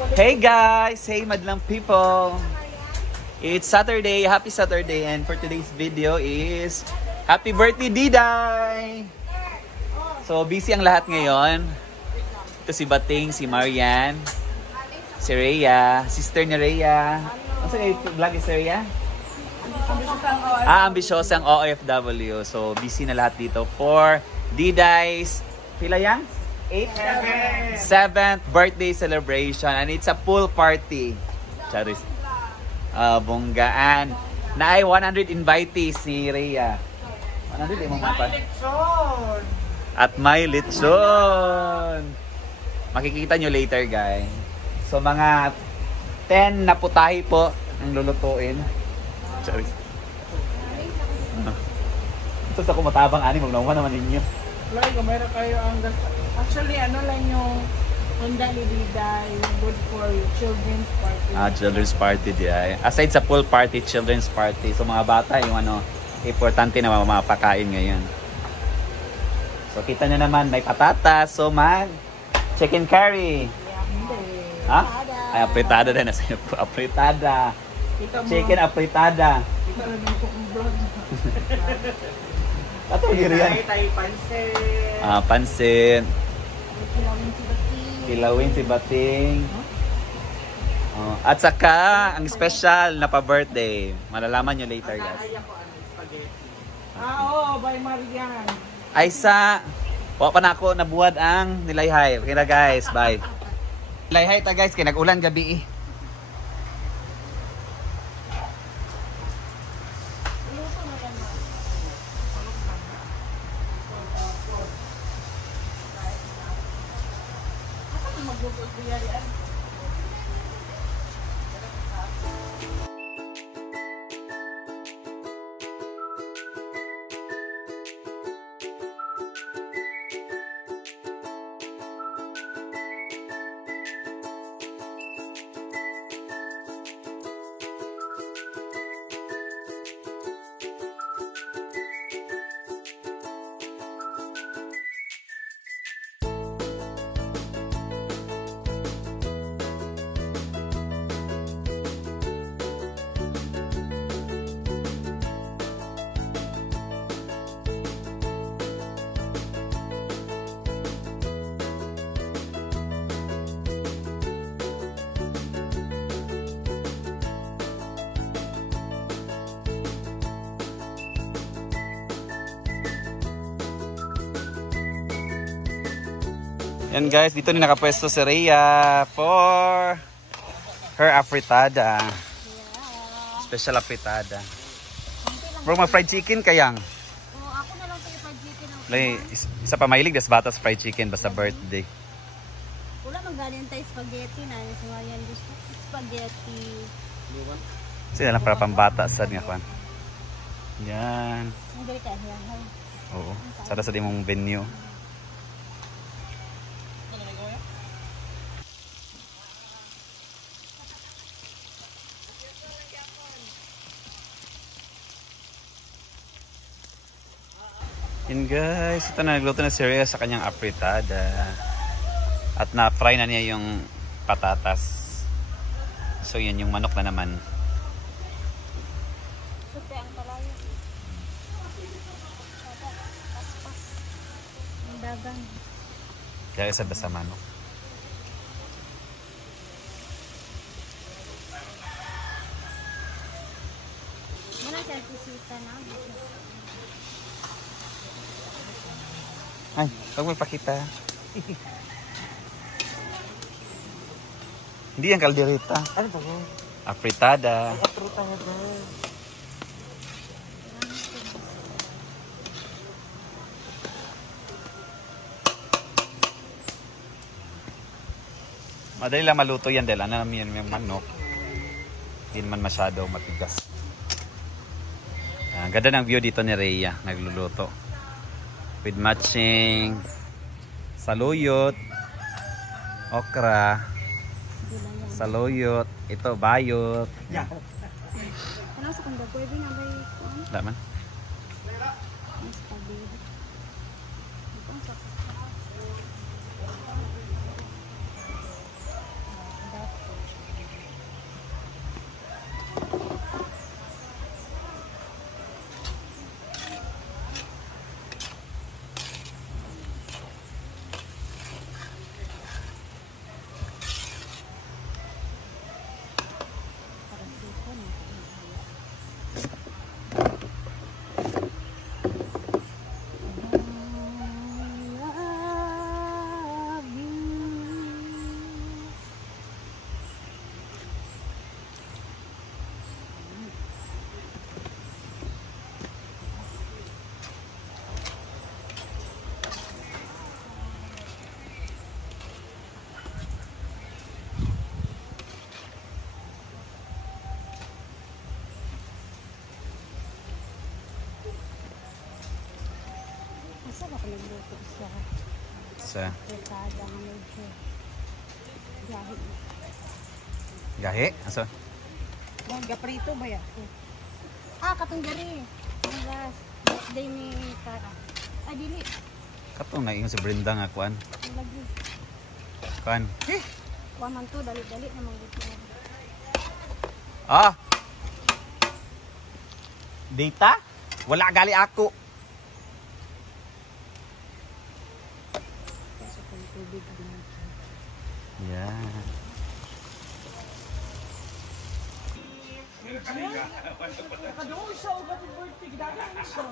Hey guys! Hey madlang people! It's Saturday, happy Saturday, and for today's video is happy birthday Diday! So busy ang lahat ngayon. Ito si Bating, si Marian, si Rhea, sister ni Rhea. Ano sa vlog ni si Rhea? Ambisyosang OFW. So busy na lahat dito for Diday's pila yang? 7th birthday celebration, and it's a pool party. Charis. Bonggaan. Na ay 100 invitees si Rhea. 100 mo mapa. At may lechon. Makikita nyo later, guys. So mga 10 na putahe po ang lulutuin. Charis. Ito sa kumatabang ani, magnawa naman ninyo. Like, mayroon kayo ang actually, ano lang yung Honda ni Diday, good for children's party. Children's party diya. Aside sa pool party, children's party. So mga bata yung ano, importante na mapakain ngayon. So kita nyo naman, may patatas, so chicken curry. Ha? Ay, apritada din na sa'yo po. Apritada. Chicken apritada. Ito rin yung vlog. Ato giriyan. Tayo pansit. Pansit. Kilawin si Bating. Kilawin si Bating. At saka, ang special na pa-birthday. Malalaman nyo later, guys. Oo, by Marian. Ay sa, wala pa na ako nabuhat ang nilayhay. Okay na guys, bye. Nilayhay ta guys, kaya nag-ulan gabi eh. Yan guys, dito ni nakapwesto si Rhea for her afritada. Special afritada. Bro, fried chicken kayang? Ako na lang tayo fried chicken. Isa pa mahilig das batas fried chicken basta birthday. Wala mang galing tayo spaghetti na. So, ayan, gusto spaghetti. Sila lang para pambata sa nga kwan. Yan. Ang galit tayo. Oo. Sada sa di mong venue. Yan guys, ito na nagluto na si Rhea sa kanyang afritada. At na-fry na niya yung patatas. So yan yung manok na naman. Supe ang talayo. Paspas. Ang dagan. Kaya isa ba sa manok? Muna siya sisita na. Ay, huwag mo ipakita. Hindi yan kaldereta. Ano ba ko? Afritada. Afritada ba? Madali lang maluto yan dahil ano naman yan yung manok. Hindi naman masyado matigas. Ang ganda ng view dito ni Rhea. Nagluluto. With matching saluyot, okra, saluyot, ito bayot. Ano sa kanda? Pwede nga ba yung Daman? spaghetti? Ito ang Saan ako nagluto siya? Sa Fritada nga medyo. Gahi. gahi. Aso? Gaprito ba yan? Katong gari. Ang gas. Birthday ni Kara. Ay, dili. Katong na ingon si Brenda nga kuan. Ang lagi. Kuan. Kuha man to, dali-dali namang gusto. Ah. Data? Wala gali ako. Kaso kung tubig din. Yeah. Nakadoon siya o happy birthday. Dagan siya.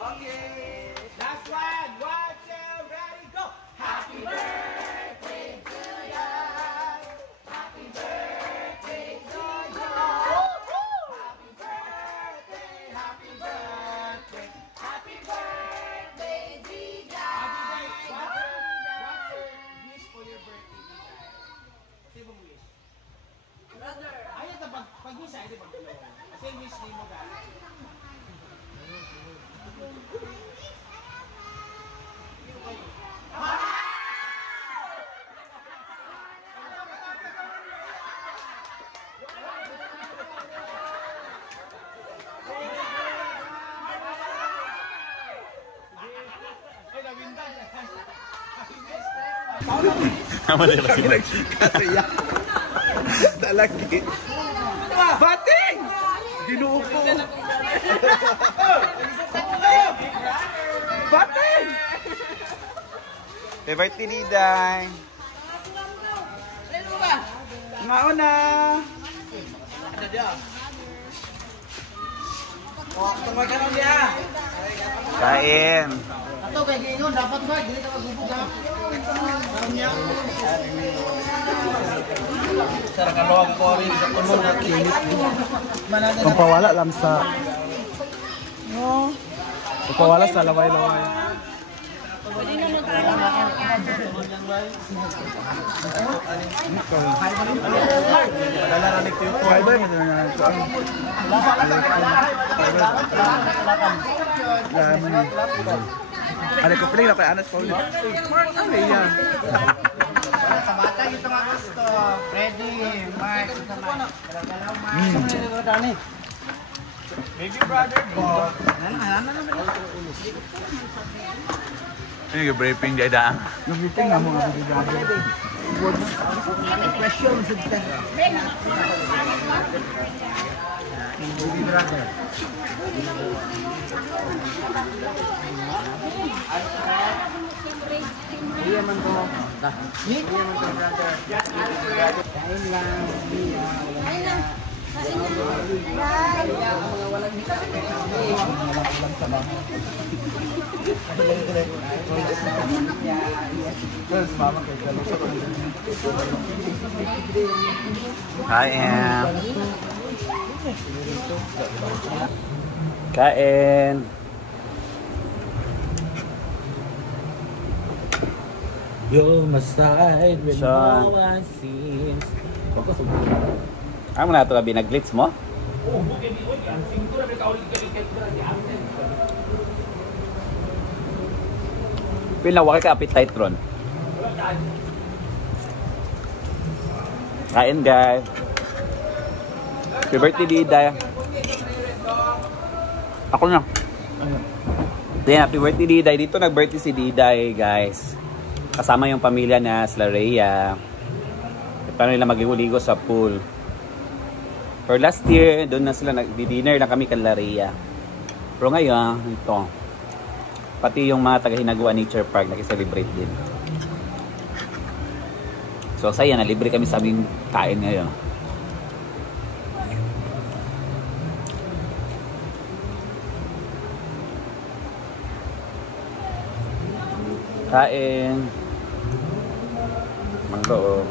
Okay. Last one. 1, 2, ready, go. Happy birthday to you. Happy birthday to you. Happy birthday. Happy birthday. Happy birthday, Dida. What's your wish for your birthday, Dida? Kasi bang wish? Brother. Ayaw sa pag-wish ay di ba? Kasi wish ni mo ga. Tama na kasi kasi ya. Dalaki. Bating! Ginoo ko. Bating! Happy birthday, Liday. Ano ba? Mauna. Tungkol ka lang niya. Kain. Ato kay Giyon, dapat ba? Dili ka magbubog ha? Sarang kalawag ko rin sa puno na kilit. Pampawala lang sa... Pampawala sa laway-laway. Ay ba yun? Ano ko piling na kay Anas Paul? Ano yan? Sa bata ito nga gusto. Ready, Mark. Mark. Baby brother, boss. Ano yung briefing di ada? Nag-meeting na mo nga bigyan. Question sa Baby brother. Iya man ko. Iya man ko brother. Kain lang. Ayun na. Kain. Kain. You're my side when Sean. no one seems. Ano mo na ito kabi? Nag-glitz mo? Feel na wakay ka appetite ron. Kain guys. Happy birthday Diday. Ako na. Then, happy birthday Diday. Dito nag-birthday si Diday guys. Kasama yung pamilya na sila Rhea. Paano nila magligo sa pool. For last year, doon na sila nag-dinner lang kami kay Rhea. Pero ngayon, ito. Pati yung mga taga-Hinagua Nature Park nag-celebrate din. So, saya na libre kami sa aming kain ngayon. Kain. Manggo.